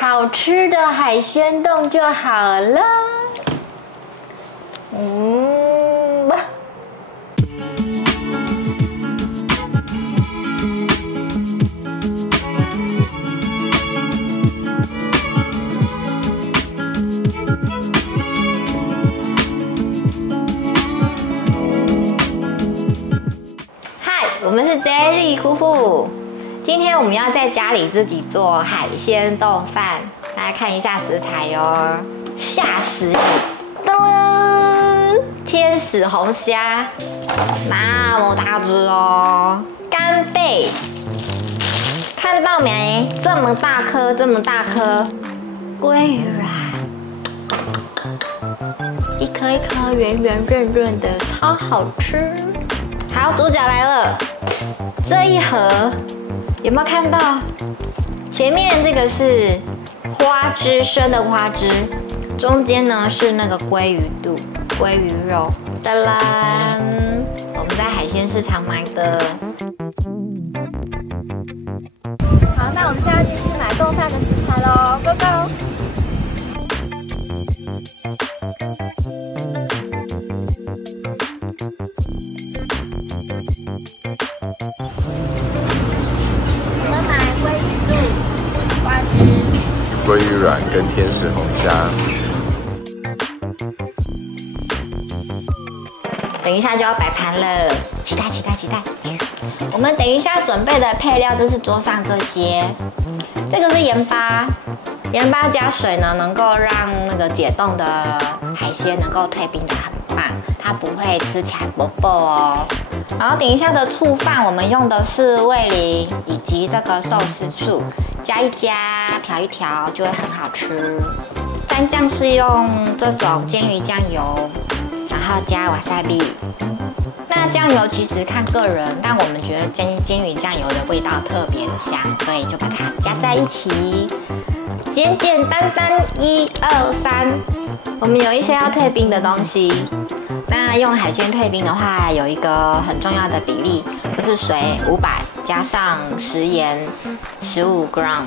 好吃的海鲜冻就好了。嗨，我们是 Jelly 夫妇。今天我们要在家里自己做海鲜冻饭，大家看一下食材哦，吓死你！噔，天使红虾，那么大只哦，干贝，看到没？这么大颗，这么大颗，鲑软，一颗一颗圆圆润润的，超好吃。好，主角来了，这一盒。有没有看到？前面这个是花枝，生的花枝，中间呢是那个鲑鱼肚、鲑鱼肉。哒啦，我们在海鲜市场买的。好，那我们现在进去买冻饭的食材喽 ，Go Go！鲑鱼卵跟天使红虾，等一下就要摆盘了，期待期待期待！我们等一下准备的配料就是桌上这些，这个是盐巴，盐巴加水呢，能够让那个解冻的海鲜能够退冰的很棒，它不会吃起来薄薄哦。然后等一下的醋饭，我们用的是味淋以及这个寿司醋，加一加，调一调就会很好吃。蘸酱是用这种煎鱼酱油，然后加瓦萨比。那酱油其实看个人，但我们觉得煎鱼酱油的味道特别的香，所以就把它加在一起，简简单单，1、2、3。我们有一些要退冰的东西。那用海鲜退冰的话，有一个很重要的比例，就是水500加上食盐15 gram。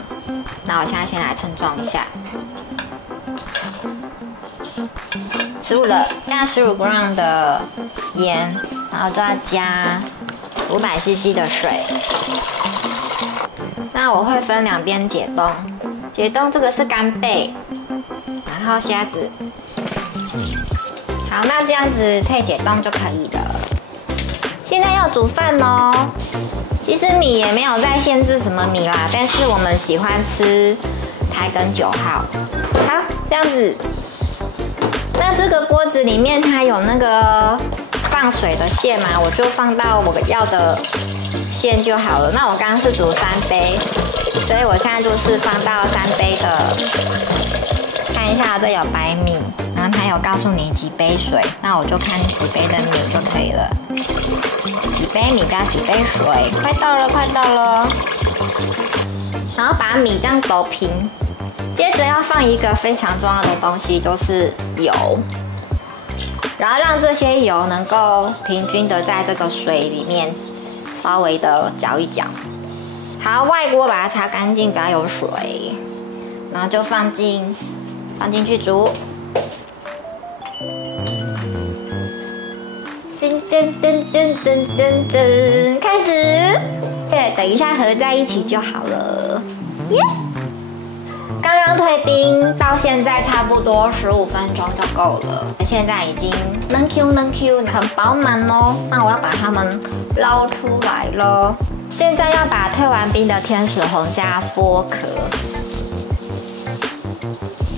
那我现在先来称重一下，15了，加15 gram 的盐，然后就要加500 cc 的水。那我会分2边解冻，解冻这个是干贝，然后虾子。好，那这样子退解冻就可以了。现在要煮饭哦。其实米也没有在限制什么米啦，但是我们喜欢吃台梗9号。好，这样子。那这个锅子里面它有那个放水的线嘛，我就放到我要的线就好了。那我刚刚是煮3杯，所以我现在就是放到3杯的。看一下，这有白米。然后它有告诉你几杯水，那我就看几杯的米就可以了。几杯米加几杯水，快到了，快到了。然后把米这样抖平，接着要放一个非常重要的东西，就是油。然后让这些油能够平均的在这个水里面稍微的搅一搅。好，外锅把它擦干净，不要有水，然后就放进去煮。噔噔噔噔噔噔，开始。对，等一下合在一起就好了。耶！刚刚退冰到现在差不多15分钟就够了，现在已经嫩 Q 嫩 Q， 很饱满哦。那我要把它们捞出来了。现在要把退完冰的天使红虾剥壳，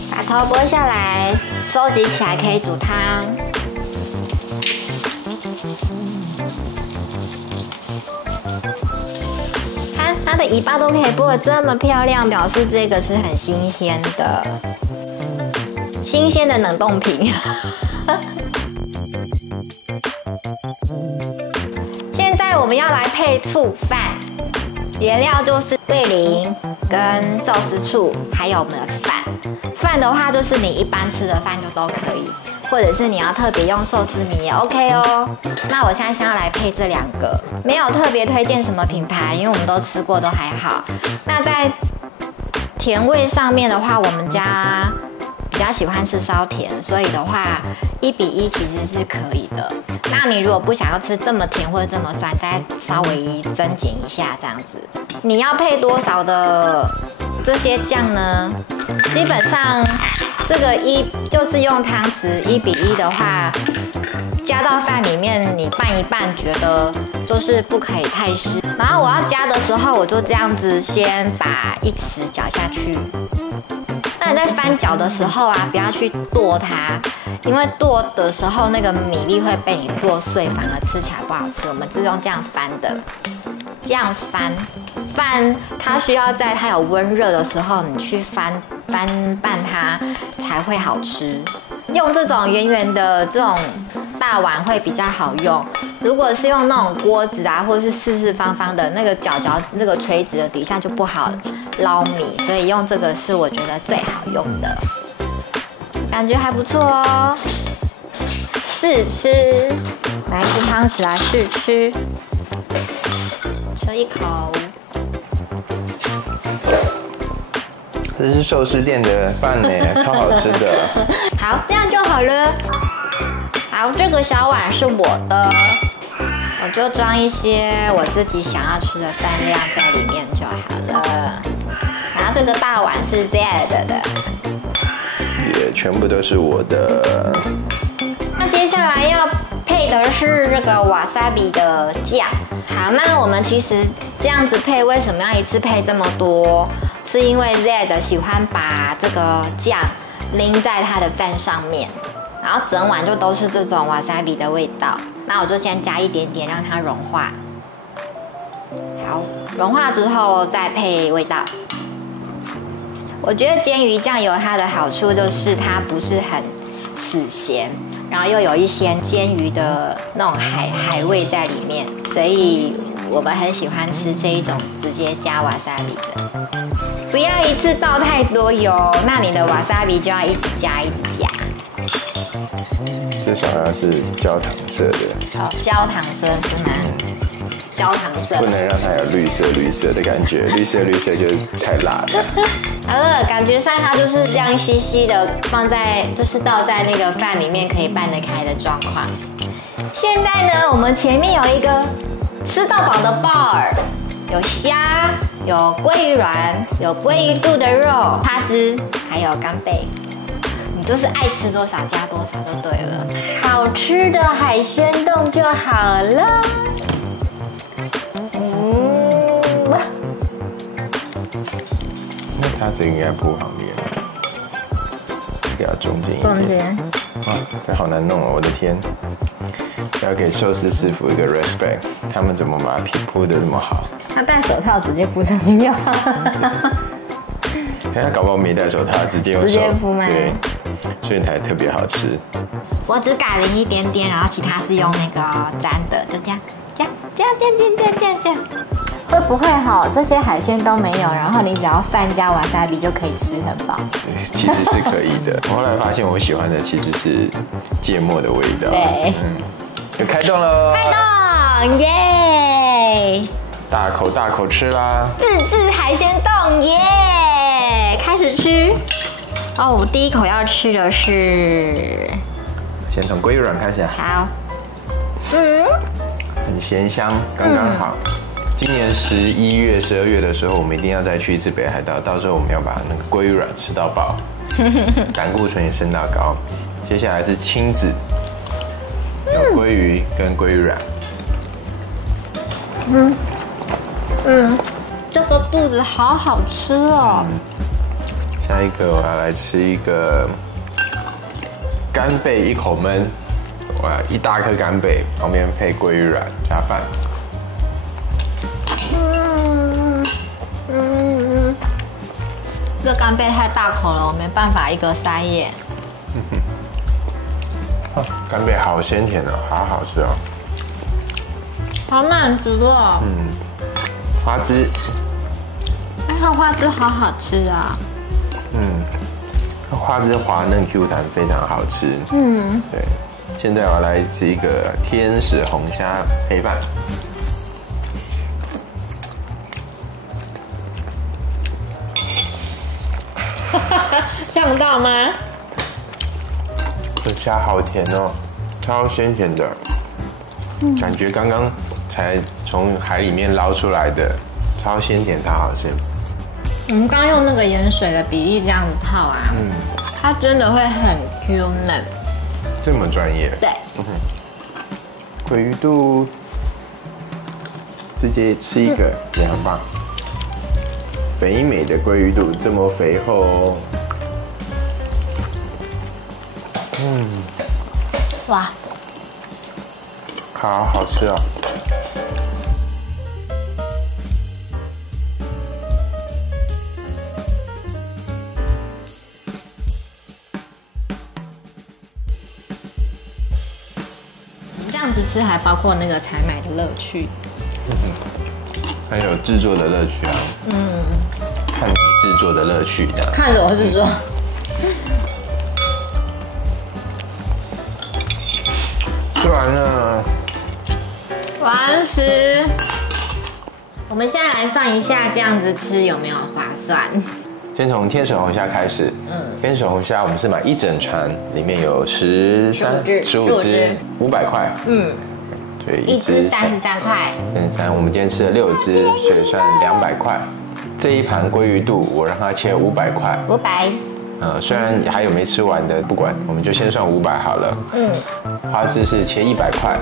把头剥下来，收集起来可以煮汤。它的尾巴都可以剥得这么漂亮，表示这个是很新鲜的冷冻品。现在我们要来配醋饭，原料就是味淋跟寿司醋，还有我们的饭。饭的话就是你一般吃的饭就都可以，或者是你要特别用寿司米也 OK 哦。那我现在想要来配这2个，没有特别推荐什么品牌，因为我们都吃过都还好。那在甜味上面的话，我们家比较喜欢吃稍甜，所以的话1:1其实是可以的。那你如果不想要吃这么甜或者这么酸，再稍微增减一下这样子。你要配多少的这些酱呢？基本上这个就是用汤匙1:1的话，加到饭里面你拌一拌，觉得就是不可以太湿。然后我要加的时候，我就这样子先把1匙搅下去。那你在翻搅的时候啊，不要去剁它，因为剁的时候那个米粒会被你剁碎，反而吃起来不好吃。我们是用这样翻的，这样翻它需要在它有温热的时候，你去翻拌它才会好吃。用这种圆圆的这种大碗会比较好用。如果是用那种锅子啊，或者是四四方方的那个角那个垂直的底下就不好捞米，所以用这个是我觉得最好用的，感觉还不错哦。试吃，拿一只汤匙来试吃，吃一口。这是寿司店的饭呢，超好吃的。好，这样就好了。好，这个小碗是我的，我就装一些我自己想要吃的饭量在里面就好了。然后这个大碗是 Zed 的，也全部都是我的。那接下来要配的是这个 wasabi 的酱。好，那我们其实这样子配，为什么要一次配这么多？是因为 Zed 喜欢把这个酱淋在他的饭上面，然后整碗就都是这种 wasabi 的味道。那我就先加一点点让它融化。好，融化之后再配味道。我觉得煎鱼酱有它的好处，就是它不是很死咸，然后又有一些煎鱼的那种海味在里面，所以我们很喜欢吃这一种直接加 wasabi 的。不要一次倒太多油，那你的 wasabi 就要一直加一直加。至少要是焦糖色的。好，焦糖色是吗？焦糖色。不能让它有绿色的感觉，绿色就是太辣了。好了，感觉上它就是这样稀稀的放在，就是倒在那个饭里面可以拌得开的状况。现在呢，我们前面有一个吃到饱的 bar， 有虾，有鲑鱼卵，有鲑鱼肚的肉、花枝，还有干贝。你就是爱吃多少加多少就对了，好吃的海鲜冻就好了。那它这应该铺旁边，给它中间一点。中间。哇，这好难弄哦！我的天，要给寿司师傅一个 respect， 他们怎么把皮铺得那么好？他戴手套直接铺上去就好。他搞不好没戴手套，直接用手。直接铺吗？对，所以才特别好吃。我只改了一点点，然后其他是用那个沾的，就这样。会不会哈？这些海鲜都没有，然后你只要饭加 wasabi 就可以吃很饱。其实是可以的。我后来发现我喜欢的其实是芥末的味道。对，就开动了。开动，耶！大口吃啦！自海鲜冻，耶！开始吃。哦，我第一口要吃的是，先从鲑鱼卵开始。好。很咸香，刚刚好。今年11月、12月的时候，我们一定要再去一次北海道，到时候我们要把那个鲑鱼卵吃到饱，胆固醇也升到高。接下来是亲子，有鲑鱼跟鲑鱼卵。这个肚子好好吃哦。下一个我要来吃一个干贝一口焖，我要一大颗干贝，旁边配鲑鱼卵加饭。这干贝太大口了，我没办法一个塞耶。干贝好鲜甜哦，好好吃哦，好满足哦。花枝，它花枝好好吃啊。花枝滑嫩 Q 弹，非常好吃。对。现在我来吃一个天使红虾配饭。看不到吗？这虾好甜哦，超鲜甜的，感觉刚刚才从海里面捞出来的，超鲜甜，超好吃。我们刚用那个盐水的比例这样子泡啊，它真的会很 Q 嫩。这么专业。对。鲑鱼肚，直接吃一个也很棒。肥美的鲑鱼肚，这么肥厚哦。哇，好好吃哦。这样子吃还包括那个采买的乐趣，还有制作的乐趣啊。看你制作的乐趣这样。看着我制作。吃完了。完食。我们现在来算一下，这样子吃有没有划算？先从天使红虾开始。天使红虾我们是买一整船，里面有15只，500块。所以一只33块。33，我们今天吃了6只，所以算200块。这一盘鲑鱼肚我让它切500块。500。虽然还有没吃完的，不管，我们就先算500好了。花枝是切100块。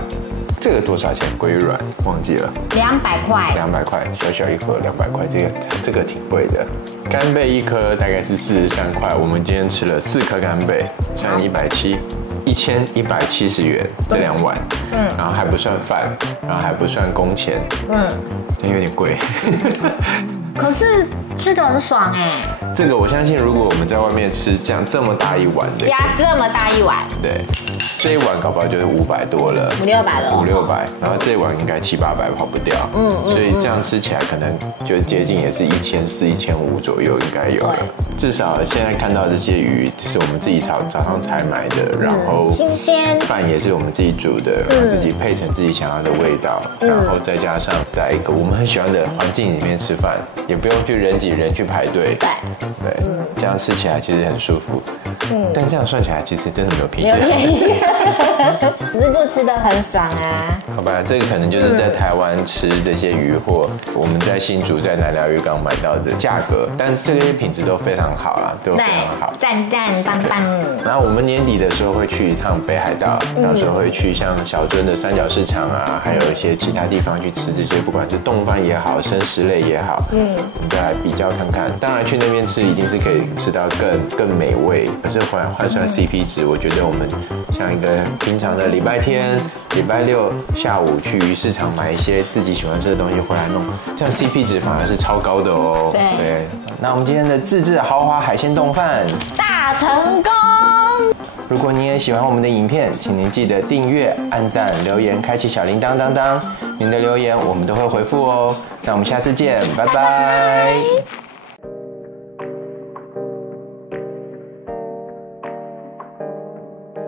这个多少钱？鲑鱼卵忘记了。200块。200块，小小一盒200块，这个挺贵的。干贝一颗大概是43块，我们今天吃了4颗干贝，算1170元这2碗。然后还不算饭，然后还不算工钱。这有点贵。可是吃得很爽哎。这个我相信，如果我们在外面吃这么大一碗的，加这么大一碗，对，这一碗搞不好就是500多了，500-600了，500-600，然后这一碗应该700-800跑不掉，所以这样吃起来可能就接近也是1400-1500左右应该有了。至少现在看到这些鱼是我们自己早上采买的，然后新鲜，饭也是我们自己煮的，然后自己配成自己想要的味道，然后再加上在一个我们很喜欢的环境里面吃饭，也不用去人挤人去排队，对，这样吃起来其实很舒服。但这样算起来，其实真的没有便宜。可是就吃得很爽啊。好吧，这个可能就是在台湾吃这些鱼货，我们在新竹在南寮渔港买到的价格，但这些品质都非常好啦，都非常好，赞棒棒。然后我们年底的时候会去一趟北海道，到时候会去像小樽的三角市场啊，还有一些其他地方去吃这些，不管是冻饭也好，生食类也好，我们再来比较看看。当然去那边吃一定是可以吃到更美味，可是换算 CP 值，我觉得我们像一个平常的礼拜天、礼拜六下午去鱼市场买一些自己喜欢吃的东西回来弄，这样 CP 值反而是超高的哦。对，那我们今天的自制豪华海鲜冻饭大成功。如果你也喜欢我们的影片，请您记得订阅、按赞、留言、开启小铃铛当当。您的留言我们都会回复哦。那我们下次见，拜拜。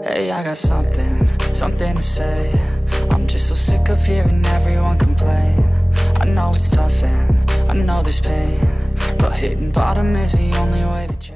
Hey, I got something to say. I'm just so sick of hearing everyone complain. I know it's tough and I know there's pain, but hitting bottom is the only way to change.